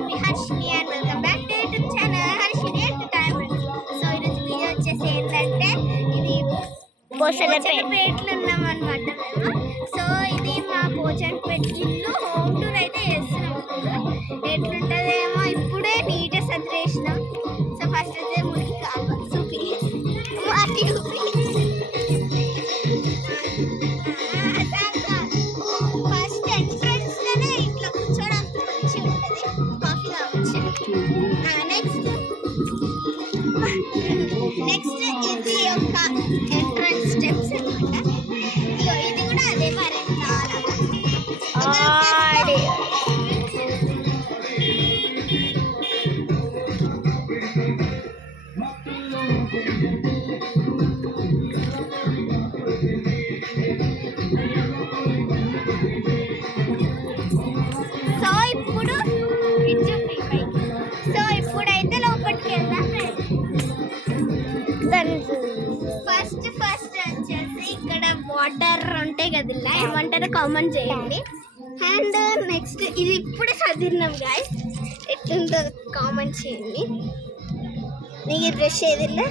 నేను మీ Harshini and welcome back to YouTube channel Harshini entertainment. So ఈరోజు వీడియో వచ్చేసి ఏంటంటే ఇది పోచంపేటలో ఉన్నాం అనమాట మేము. సో ఇది మా పోచంపేట ఇల్లు హోమ్ టూర్ అయితే చేస్తున్నాం. ఎట్లుంటుందేమో ఇప్పుడే నీట్గా సర్దేసినాం. సో ఫస్ట్ అయితే మురికి కాలువ చూపి అటు చూపి ఫస్ట్ ఎంట్రన్స్ లోనే ఇట్లా కూర్చోడానికి మంచిగా ఉంటుంది, కాఫీ కావచ్చు. నెక్స్ట్ ఇది ఒక ఎంట్రన్స్ స్టెప్స్ అనమాట. ఇది కూడా అదే మరి ఇప్పుడైతే లోపలికి వెళ్దాం. ఫస్ట్ వచ్చేసి ఇక్కడ వాటర్ ఉంటాయి కదా, ఏమంటారో కామెంట్ చేయండి. అండ్ నెక్స్ట్ ఇది ఇప్పుడే చదివినాం గాయస్, ఎట్లుందో కామెంట్ చేయండి. నీకు డ్రెస్ ఏదిలే.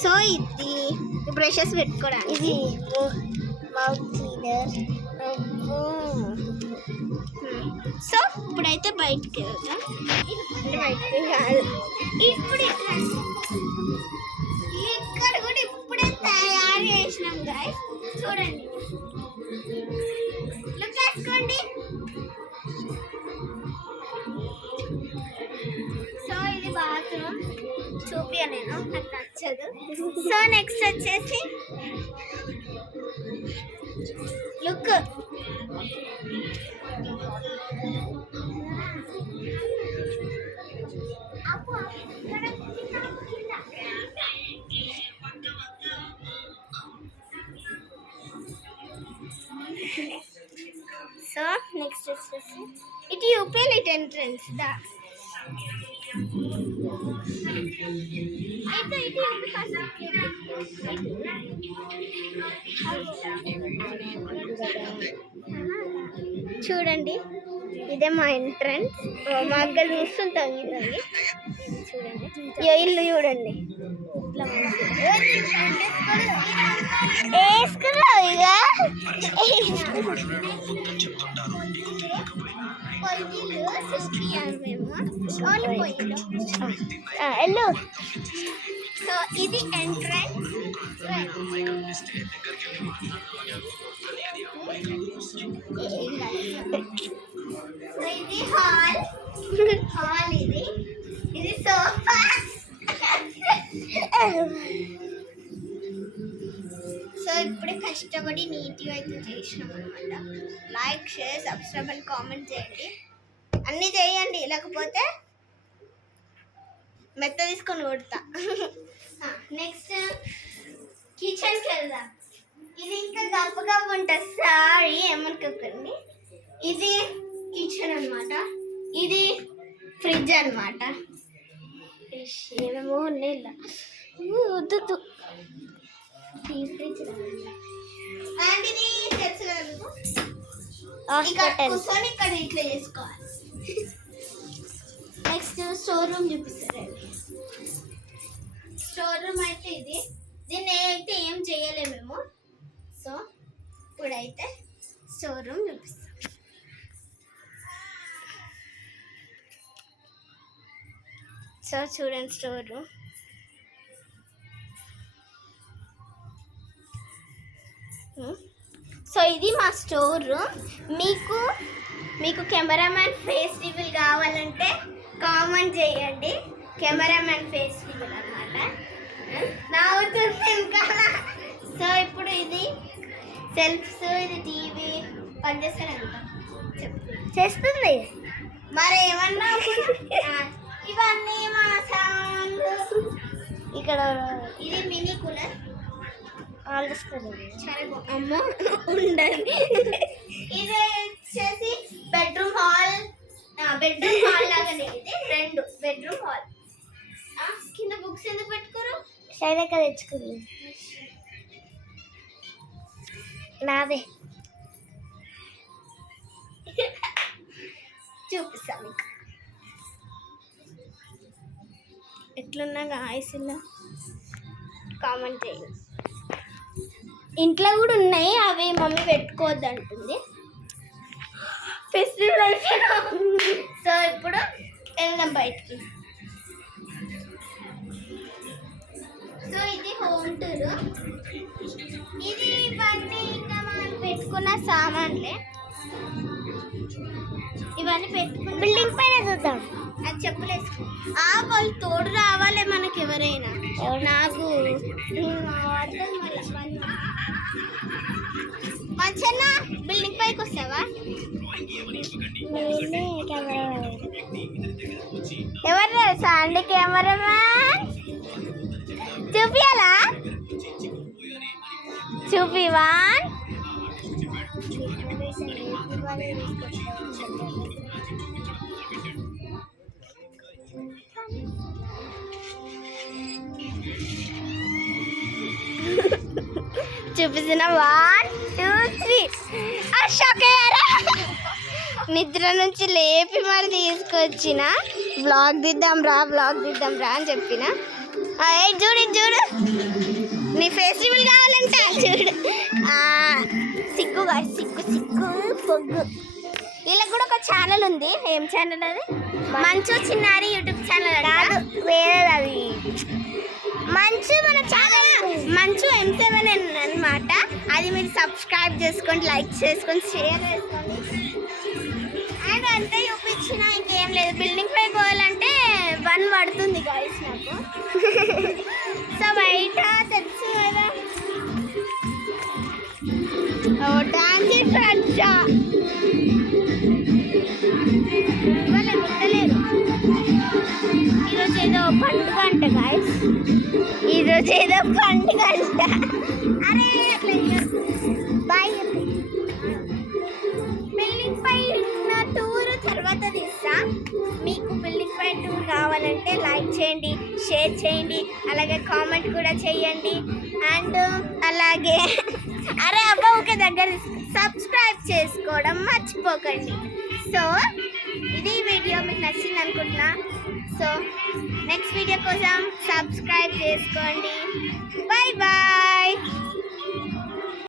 సో ఇది బ్రషెస్ పెట్టుకోవడానికి, ఇది మౌత్ క్లీనర్. సో ఇప్పుడైతే బయటికి వెళ్దాం. బయటికి కాదు, ఇప్పుడు ఇక్కడ కూడా ఇప్పుడే తయారు చేసినాం గాయస్, చూడండి, లుక్ చేసుకోండి. సో ఇది బాత్రూమ్ చూపియా, నేను నాకు నచ్చదు. సో నెక్స్ట్ వచ్చేసి లుక్. సో నెక్స్ట్ వచ్చేసి ఇటు యూపీఎల్ ఇటు ఎంట్రన్స్ దా. చూడండి, ఇదే మా ఎంట్రన్స్. మా అక్క చూస్తుంటాం ఇదని. చూడండి ఇల్లు చూడండి, ఇట్లా వేసుకున్నావు ఇక. వెళ్ళు. సో ఇది ఎంట్రన్స్. ఇది హాల్. ఇది సోఫా. సో ఇప్పుడే కష్టపడి నీట్గా అయితే చేసినాం అనమాట. Like, share, subscribe and comment చేయండి. అన్నీ చేయండి, లేకపోతే మెత్త తీసుకొని కొడతా. నెక్స్ట్ కిచెన్కి వెళ్దాం. ఇది ఇంకా గప్పగా ఉంటుంది, సారీ ఏమనుకోకండి. ఇది కిచెన్ అనమాట, ఇది ఫ్రిడ్జ్ అనమాట. ఏమేమో ఉన్నాయి వద్దు. అండ్ ఇది తెలుసు కదా మీకు, కూర్చొని ఇక్కడ ఇట్లా చేసుకోవాలి. నెక్స్ట్ స్టోర్ రూమ్ చూపిస్తారండి. స్టోర్ రూమ్ అయితే ఇది, దీన్ని అయితే ఏం చేయలేము మేము. సో ఇప్పుడైతే స్టోర్ రూమ్ చూపిస్తాం. సో చూడండి స్టోర్ రూమ్. సో ఇది మా స్టోర్ రూమ్. మీకు కెమెరామ్యాన్ ఫేస్ రివీల్ కావాలంటే కామెంట్ చేయండి. కెమెరామ్యాన్ ఫేస్ రివీల్ అనమాట. నవ్వుతుంది ఇంకా. సో ఇప్పుడు ఇది సెల్ఫ్స్, ఇది టీవీ పనిచేస్తారంట, చేస్తుంది మరి ఏమన్నా. ఇవన్నీ మా సౌండ్. ఇక్కడ ఇది మినీ కూలర్. అమ్మ ఉండండి. ఇది వచ్చేసి బెడ్రూమ్ హాల్ లాగానే. ఇది 2 బెడ్రూమ్ హాల్. కింద బుక్స్ ఎందుకు పెట్టుకోరు? శైలక తెచ్చుకుంది నాదే. చూపిస్తాను మీకు ఎట్లున్నా గాయస్ ఇలా కామెంట్ చేయండి. ఇంట్లో కూడా ఉన్నాయి, అవి మమ్మీ పెట్టుకోవద్దు అంటుంది ఫెస్టివల్. సో ఇప్పుడు వెళ్దాం బయటికి. సో ఇది హోమ్ టూర్. ఇది ఇవన్నీ ఇంకా మనం పెట్టుకున్న సామాన్లే, ఇవన్నీ పెట్టుకున్న బిల్డింగ్ పైన చూద్దాం. అది చెప్పులేసుకో. వాళ్ళు తోడు రావాలి మనకి ఎవరైనా. నాకు మంచిగా బిల్డింగ్ పైకి వస్తావా? ఎవరు తెలుసా అండి కెమెరామ్యాన్? చూపియాలా? చూపివాన్. చూపిస్తున్న 1 2 3 అశోక్ నిద్ర నుంచి లేపి మరి తీసుకొచ్చిన వ్లాగ్ తీద్దాం రా అని చెప్పిన. చూడు చూడు నీ ఫెస్టివల్ కావాలంట చూడు. సిగ్గుగా సిగ్గు పొగ్గు. వీళ్ళకి కూడా ఒక ఛానల్ ఉంది. ఏం ఛానల్ అది? మంచు చిన్నారి యూట్యూబ్ ఛానల్ కాదు, వేరేది అది. మంచు మన ఛానల్ మంచు M7 అన్నమాట. అది మీరు సబ్స్క్రైబ్ చేసుకోండి, లైక్ చేసుకొని, షేర్ చేసుకోండి. అండ్ అంతే చూపించిన, ఇంకేం లేదు. బిల్డింగ్ పై పోవాలంటే 1 పడుతుంది గాయస్ నాకు. సో బయట తెలుసు కదా. Thank you friends. వాళ్ళు గుర్తలేరు. ఈరోజు ఏదో పండుగ అంట గాయస్, ఈరోజు ఏదో పండుగ అంట. అరే బాయ్. బిల్డింగ్ పై టూర్ తర్వాత తీస్తా. మీకు బిల్డింగ్ పై టూర్ కావాలంటే లైక్ చేయండి, షేర్ చేయండి, అలాగే కామెంట్ కూడా చేయండి. అండ్ అలాగే అరే అబ్బా ఓకే దగ్గర సబ్స్క్రైబ్ చేసుకోవడం మర్చిపోకండి. సో ఇది వీడియో మీకు నచ్చింది అనుకుంటున్నా. సో నెక్స్ట్ వీడియో కోసం సబ్స్క్రైబ్ చేసుకోండి. Bye bye.